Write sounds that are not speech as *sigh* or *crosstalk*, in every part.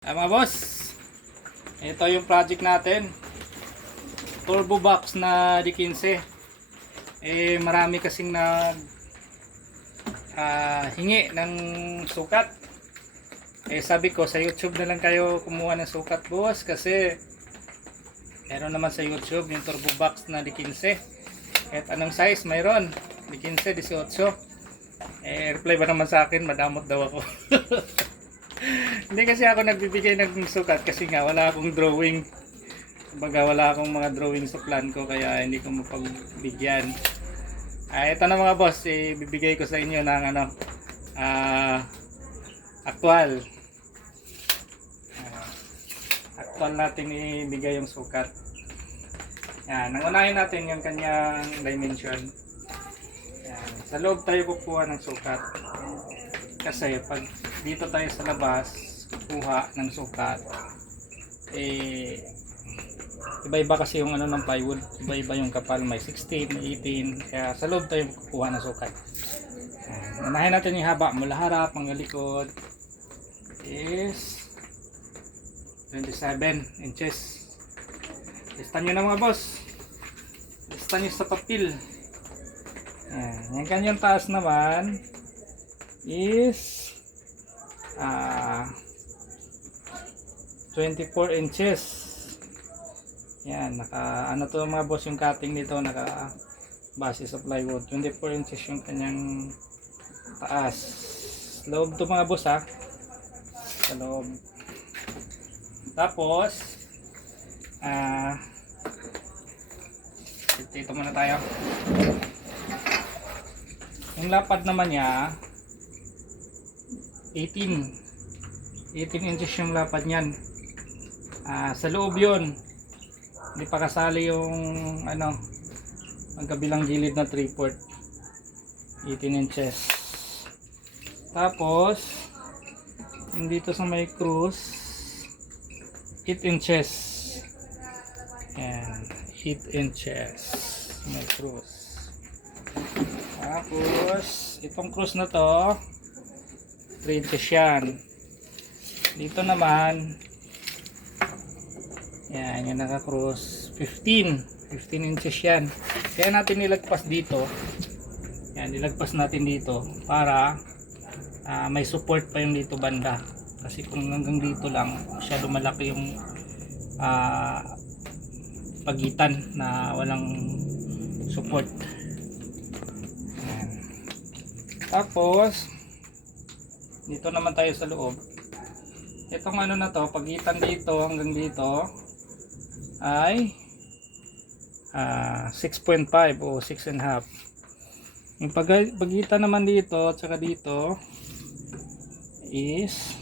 Ah, mga boss, ito yung project natin. Turbo box na D15. Eh, marami kasing nag ah, hingi ng sukat. Eh, sabi ko, sa YouTube na lang kayo kumuha ng sukat, boss, kasi meron naman sa YouTube yung turbo box na D15. Kahit anong size, mayroon. D15, 18. Eh, reply ba naman sa akin, madamot daw ako. *laughs* Hindi kasi ako nagbibigay ng sukat kasi nga wala akong drawing. Kumbaga wala akong mga drawing sa plan ko kaya hindi ko mapagbigyan. Ah, ito na mga boss, ibibigay ko sa inyo ng ano, ah, actual. Ah, actual natin ibigay yung sukat. Yan, nangunahin natin yung kanyang dimension. Yan, sa loob tayo kukuha ng sukat. Kasi pag dito tayo sa labas, kukuha ng sukat, eh, iba-iba kasi yung ano ng plywood, iba-iba yung kapal, may 16, may 18, kaya sa loob tayo kukuha ng sukat. Ayan. Unahin natin yung haba mula harap hanggang likod is 27 inches. Lista nyo na mga boss. Lista nyo sa papel. Ayan. Yung taas naman is ah 24 inches. Yan, naka ano to mga boss yung cutting nito naka base sa plywood. 24 inches yung kanyang taas. Loob to mga boss ha. Sa loob. Tapos ah dito muna tayo. Yung lapad naman niya 18 18 inches yung lapad niyan. Ah, sa loob yun hindi pa kasali yung ano ang kabilang gilid na 3 port 18 inches. Tapos yung dito sa may cruise 8 inches. Yan 8 inches. May cruise. Tapos itong cruise na to 3 inches yan. Dito naman, yan, yung naka-cross, 15. 15 inches yan. Kaya natin nilagpas dito. Yan, nilagpas natin dito para ah, may support pa yung dito banda. Kasi kung hanggang dito lang, masyado malaki yung ah, pagitan na walang support. Tapos, dito naman tayo sa loob. Itong ano na to pagitan dito hanggang dito ay ah, 6.5 o 6 and a half. Yung pag pagitan naman dito at saka dito is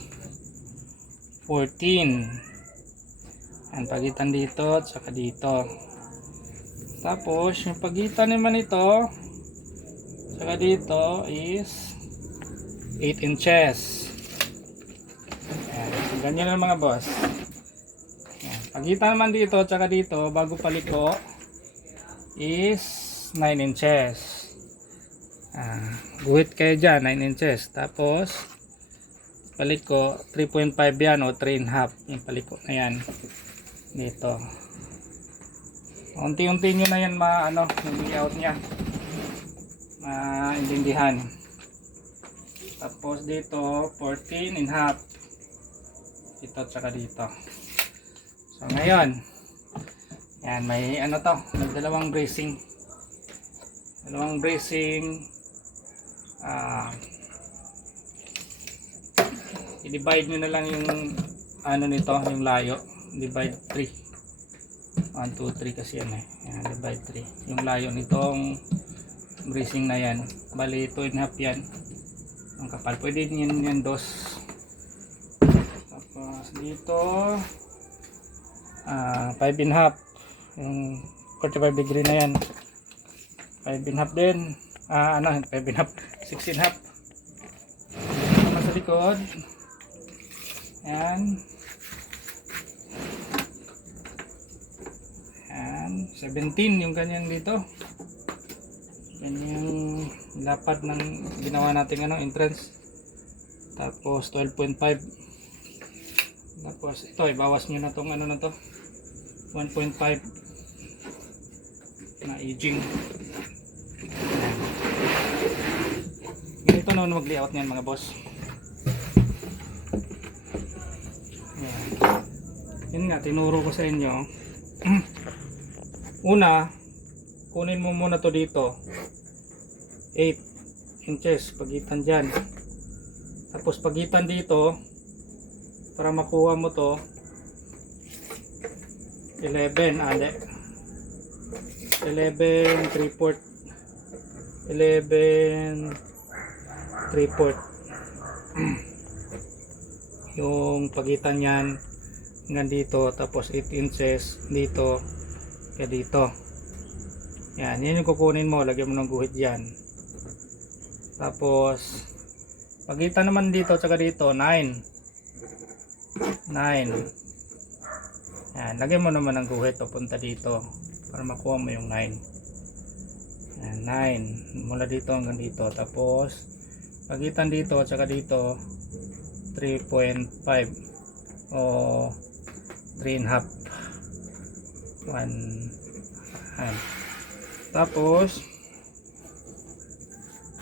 14 ang pagitan dito at saka dito. Tapos yung pagitan naman ito saka dito is 8 inches. Ayan. So, ganyan lang mga boss. Ayan. Pagitan naman dito tsaka dito bago paliko is 9 inches. Ah, guhit kayo dyan 9 inches. Tapos paliko 3.5 yan o 3 and a half yung paliko na yan dito. Unti-unti nyo na yan ma ano yung layout niya. Maintindihan. Tapos dito, 14 and half. Dito tsaka dito. So ngayon, yan may ano to, may dalawang bracing. Dalawang bracing. Ah, i-divide nyo na lang yung ano nito, yung layo. Divide 3. 1, 2, 3 kasi yan eh. Yan, divide 3. Yung layo nitong bracing na yan. Bali, 2 and half yan ang kapal. Pwede yan yan dos. Tapos dito ah 5 and half. Yung 45 degree na yan. 5 and half din. Ah ano 5 and half 6 and half. Naman sa likod. Yan yan 17 yung kanyang dito yan yung lapad ng ginawa natin ano, entrance. Tapos 12.5 Tapos ito, ibawas nyo na tong ano na to. 1.5 na aging. Ganito naman mag-layout niyan mga boss. Ayan. Yun nga, tinuro ko sa inyo. *clears throat* Una, kunin mo muna to dito. 8 inches pagitan dyan. Tapos pagitan dito, para makuha mo to, 11, ade. 11, 3 port. 11, 3 port. Yung pagitan yan, hanggang dito, tapos 8 inches dito, kaya dito. Yan, yan yung kukunin mo, lagyan mo ng guhit dyan. Tapos, pagitan naman dito, tsaka dito, 9. 9. Yan, lagyan mo naman ng guhit papunta dito para makuha mo yung 9. Yan, 9. Mula dito hanggang dito. Tapos, pagitan dito at saka dito, 3.5 o 3 and a half. 1 hand. Tapos,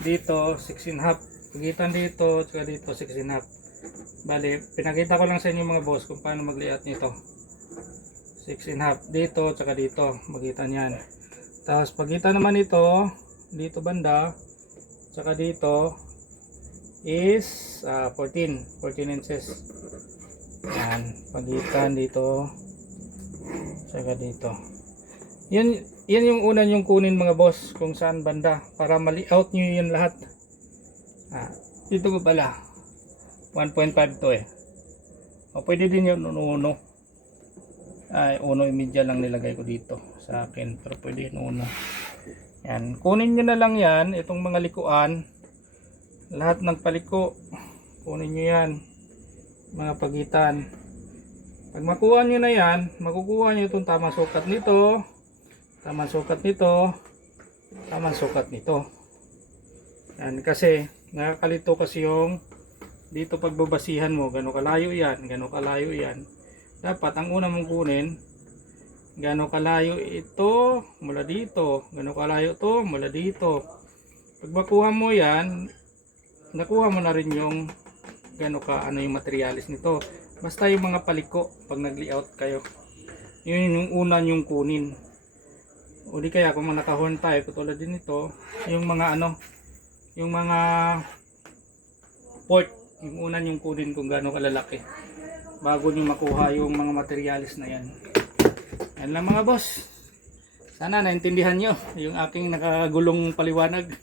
dito, 6 and half. Pagitan dito, at dito, 6 and half. Bali, pinakita ko lang sa inyo mga boss kung paano mag-layout nito. 6 and half dito, tsaka dito, magitan yan. Tapos pagitan naman ito, dito banda, tsaka dito, is ah, 14, 14 inches. Yan, pagitan dito, tsaka dito. Yan, yan yung una yung kunin mga boss, kung saan banda, para ma-layout nyo yun lahat. Ah, dito ko pala, 1.5 to eh. O pwede din yun uno. Ay, uno imidya lang nilagay ko dito sa akin. Pero pwede yun uno. Yan. Kunin nyo na lang yan. Itong mga likuan. Lahat ng paliko. Kunin nyo yan. Mga pagitan. Pag makuha nyo na yan, makukuha nyo itong tamang sukat nito. Tamang sukat nito. Tamang sukat nito. Yan. Kasi, nakakalito kasi yung dito pagbabasihan mo, gano'ng kalayo yan, gano'ng kalayo yan. Dapat ang una mong kunin, gano'ng kalayo ito mula dito, gano'ng kalayo to mula dito. Pag makuha mo yan, nakuha mo na rin yung gano'ng ka ano yung materialis nito. Basta yung mga paliko pag nag-layout kayo. Yun yung una yung kunin. O di kaya kung naka-horn tayo, katulad din ito, yung mga ano, yung mga port yung una yung kunin kung gaano kalalaki. Bago nyo makuha yung mga materialis na yan. Yan lang mga boss. Sana naintindihan nyo yung aking nakagulong paliwanag